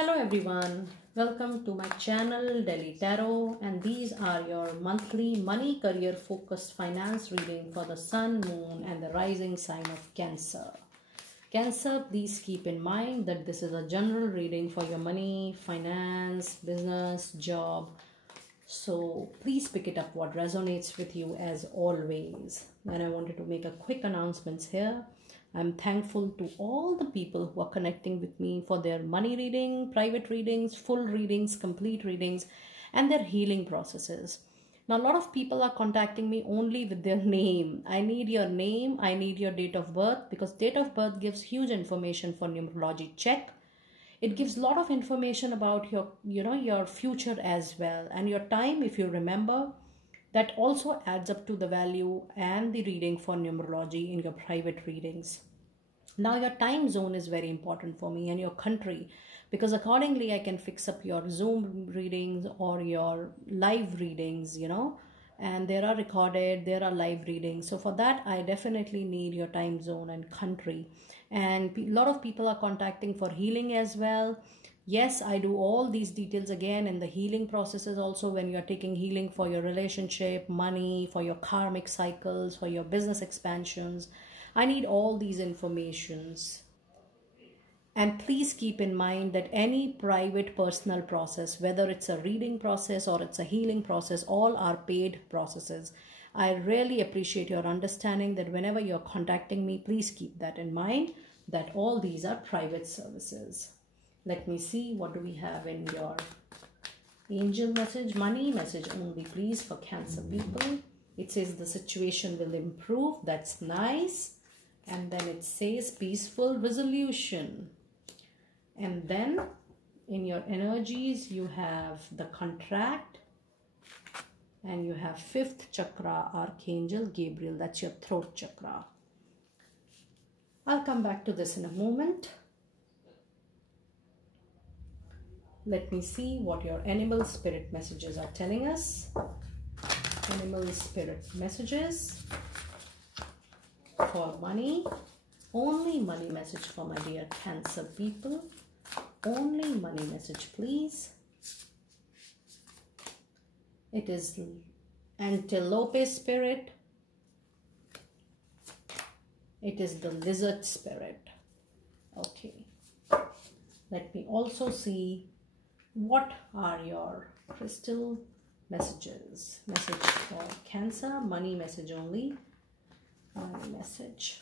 Hello everyone, welcome to my channel Delhi Tarot, and these are your monthly money career focused finance reading for the sun, moon and the rising sign of Cancer. Cancer, please keep in mind that this is a general reading for your money, finance, business, job. So please pick it up what resonates with you as always. And I wanted to make a quick announcements here. I'm thankful to all the people who are connecting with me for their money reading, private readings, full readings, complete readings, and their healing processes. Now, a lot of people are contacting me only with their name. I need your name, I need your date of birth, because date of birth gives huge information for numerology check. It gives a lot of information about your future as well, and your time, if you remember. That also adds up to the value and the reading for numerology in your private readings. Now your time zone is very important for me, and your country, because accordingly I can fix up your Zoom readings or your live readings, and there are recorded, there are live readings. So for that, I definitely need your time zone and country. And a lot of people are contacting for healing as well. Yes, I do all these details again in the healing processes also, when you're taking healing for your relationship, money, for your karmic cycles, for your business expansions. I need all these informations. And please keep in mind that any private personal process, whether it's a reading process or it's a healing process, all are paid processes. I really appreciate your understanding that whenever you're contacting me, please keep that in mind, that all these are private services. Let me see, what do we have in your angel message? Money message only, please, for Cancer people. It says the situation will improve. That's nice. And then it says peaceful resolution. And then in your energies, you have the contract. And you have 5th chakra, Archangel Gabriel. That's your throat chakra. I'll come back to this in a moment. Let me see what your animal spirit messages are telling us. Animal spirit messages for money. Only money message for my dear Cancer people. Only money message, please. It is antelope spirit. It is the lizard spirit. Okay. Let me also see what are your crystal messages. Message for Cancer, money message only. Money message.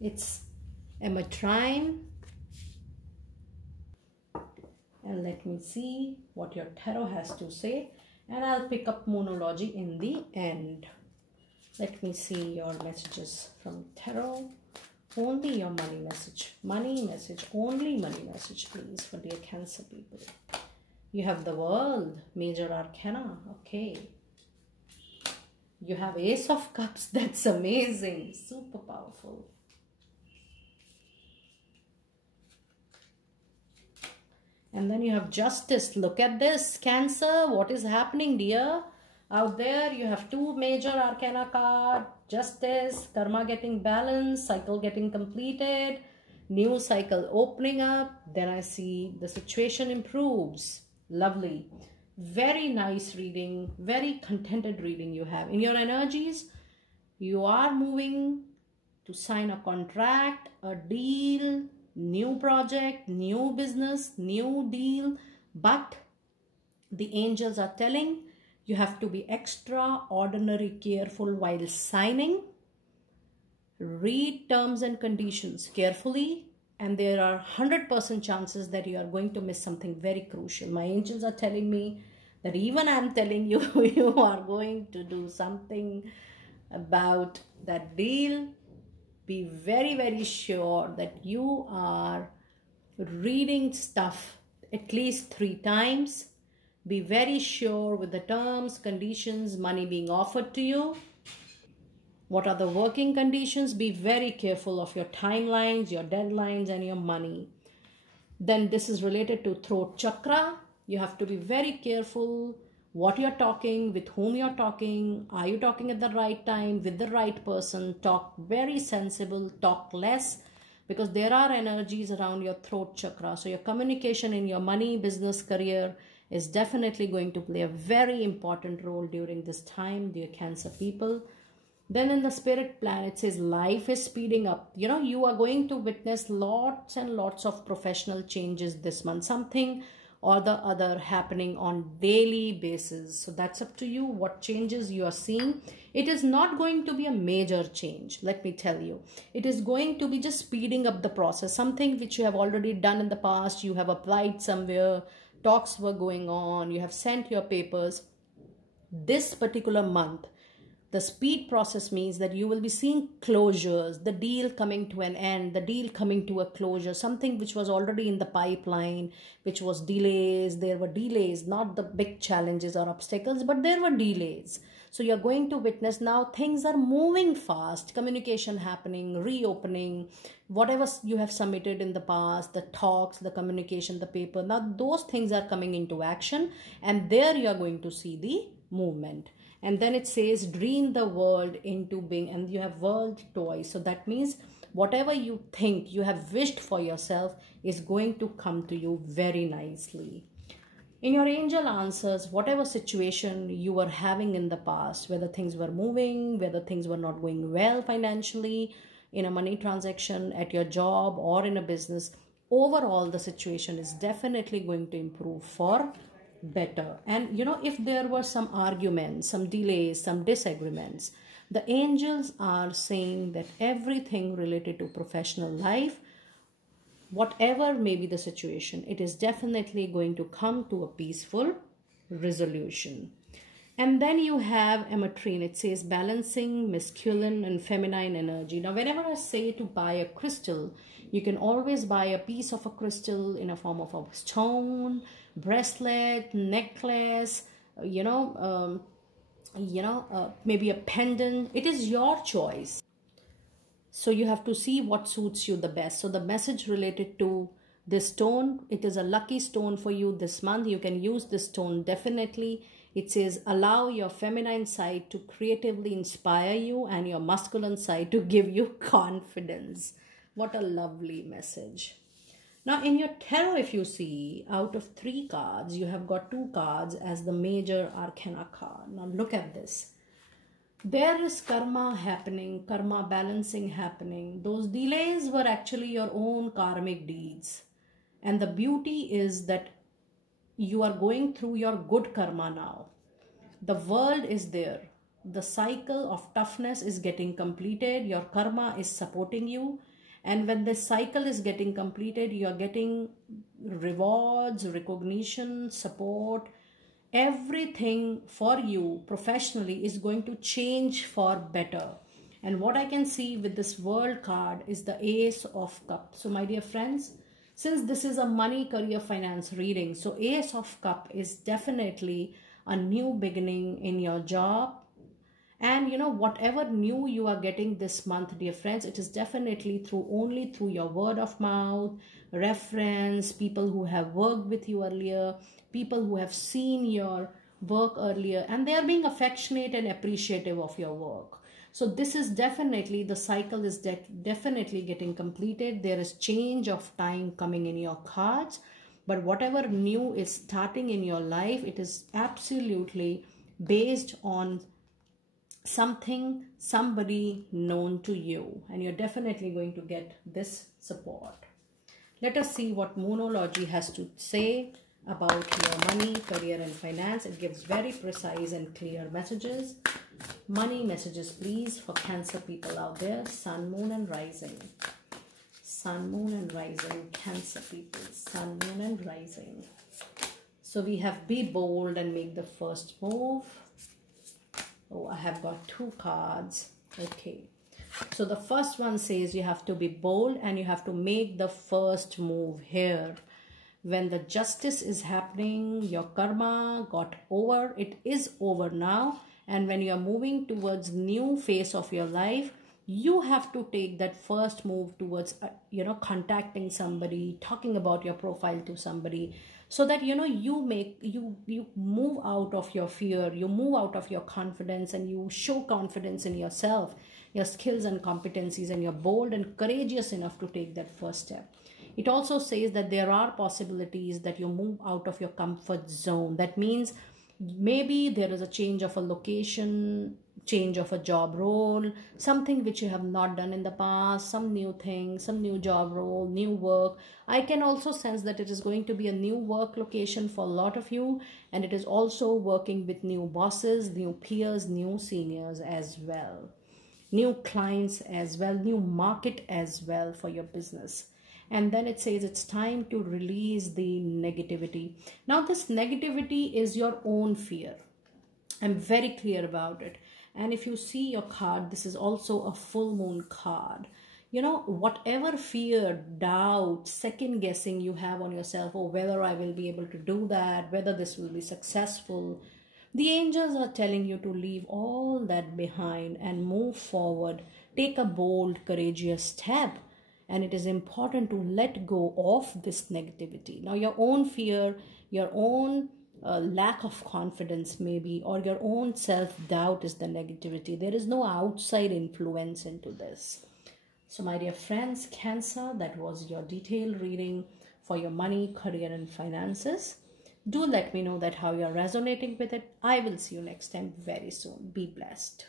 It's Emetrine. And let me see what your tarot has to say. And I'll pick up Moonology in the end. Let me see your messages from tarot. Only your money message. Money message. Only money message, please, for dear Cancer people. You have the World, Major Arcana. Okay. You have Ace of Cups. That's amazing. Super powerful. And then you have Justice. Look at this, Cancer. What is happening, dear? Out there, you have 2 Major Arcana card. Justice, karma getting balanced, cycle getting completed, new cycle opening up. Then I see the situation improves. Lovely. Very nice reading. Very contented reading you have. In your energies, you are moving to sign a contract, a deal, new project, new business, new deal. But the angels are telling you have to be extraordinarily careful while signing. Read terms and conditions carefully, and there are 100% chances that you are going to miss something very crucial. My angels are telling me that even I'm telling you, you are going to do something about that deal. Be very, very sure that you are reading stuff at least 3 times. Be very sure with the terms, conditions, money being offered to you. What are the working conditions? Be very careful of your timelines, your deadlines, and your money. Then this is related to throat chakra. You have to be very careful what you're talking, with whom you're talking. Are you talking at the right time, with the right person? Talk very sensible, talk less. because there are energies around your throat chakra. So your communication in your money, business, career is definitely going to play a very important role during this time, dear Cancer people. Then in the spirit plan, it says life is speeding up. You know, you are going to witness lots and lots of professional changes this month. Something or the other happening on daily basis. So that's up to you what changes you are seeing. It is not going to be a major change, let me tell you. It is going to be just speeding up the process. Something which you have already done in the past, you have applied somewhere, talks were going on, you have sent your papers. This particular month, the speed process means that you will be seeing closures, the deal coming to an end, the deal coming to a closure, something which was already in the pipeline, which was delays. There were delays, not the big challenges or obstacles, but there were delays. So you're going to witness now things are moving fast, communication happening, reopening, whatever you have submitted in the past, the talks, the communication, the paper. Now those things are coming into action, and there you are going to see the movement. And then it says dream the world into being, and you have world twice. So that means whatever you think you have wished for yourself is going to come to you very nicely. In your angel answers, whatever situation you were having in the past, whether things were moving, whether things were not going well financially, in a money transaction, at your job, or in a business, overall the situation is definitely going to improve for better. And you know, if there were some arguments, some delays, some disagreements, the angels are saying that everything related to professional life, whatever may be the situation, it is definitely going to come to a peaceful resolution. And then you have ametrine. It says balancing masculine and feminine energy. Now whenever I say to buy a crystal, you can always buy a piece of a crystal in a form of a stone, bracelet, necklace, maybe a pendant. It is your choice. So you have to see what suits you the best. So the message related to this stone, it is a lucky stone for you this month. You can use this stone definitely. It says allow your feminine side to creatively inspire you and your masculine side to give you confidence. What a lovely message. Now in your tarot, if you see, out of 3 cards, you have got 2 cards as the major arcana card. Now look at this. There is karma happening, karma balancing happening. Those delays were actually your own karmic deeds. And the beauty is that you are going through your good karma now. The world is there. The cycle of toughness is getting completed. Your karma is supporting you. And when this cycle is getting completed, you are getting rewards, recognition, support. Everything for you professionally is going to change for better. And what I can see with this world card is the Ace of Cups. So my dear friends, since this is a money, career, finance reading, so Ace of Cups is definitely a new beginning in your job. And you know, whatever new you are getting this month, dear friends, it is definitely only through your word of mouth, reference, people who have worked with you earlier, people who have seen your work earlier, and they are being affectionate and appreciative of your work. So this is definitely, the cycle is definitely getting completed. There is change of time coming in your cards, but whatever new is starting in your life, it is absolutely based on somebody known to you, and you're definitely going to get this support. Let us see what Moonology has to say about your money, career, and finance. It gives very precise and clear messages. Money messages, please, for Cancer people out there. Sun, Moon, and Rising. Sun, Moon, and Rising. Cancer people. Sun, Moon, and Rising. So we have be bold and make the first move. Oh, I have got 2 cards. Okay. So the first one says you have to be bold and you have to make the first move here. When the justice is happening, your karma got over. It is over now. And when you are moving towards new phase of your life, you have to take that first move towards, contacting somebody, talking about your profile to somebody, so that, you move out of your fear, you move out of your confidence, and you show confidence in yourself. your skills and competencies, and you're bold and courageous enough to take that first step. It also says that there are possibilities that you move out of your comfort zone. That means maybe there is a change of a location, change of a job role, something which you have not done in the past, some new thing, some new job role, new work. I can also sense that it is going to be a new work location for a lot of you, and it is also working with new bosses, new peers, new seniors as well, new clients as well, new market as well for your business. And then it says it's time to release the negativity. Now this negativity is your own fear. I'm very clear about it. And if you see your card, this is also a full moon card. You know, whatever fear, doubt, second guessing you have on yourself, or whether I will be able to do that, whether this will be successful, the angels are telling you to leave all that behind and move forward. Take a bold, courageous step. And it is important to let go of this negativity. Now, your own fear, your own lack of confidence maybe, or your own self-doubt is the negativity. There is no outside influence into this. So my dear friends, Cancer, that was your detailed reading for your money, career and finances. Do let me know that how you're resonating with it. I will see you next time very soon. Be blessed.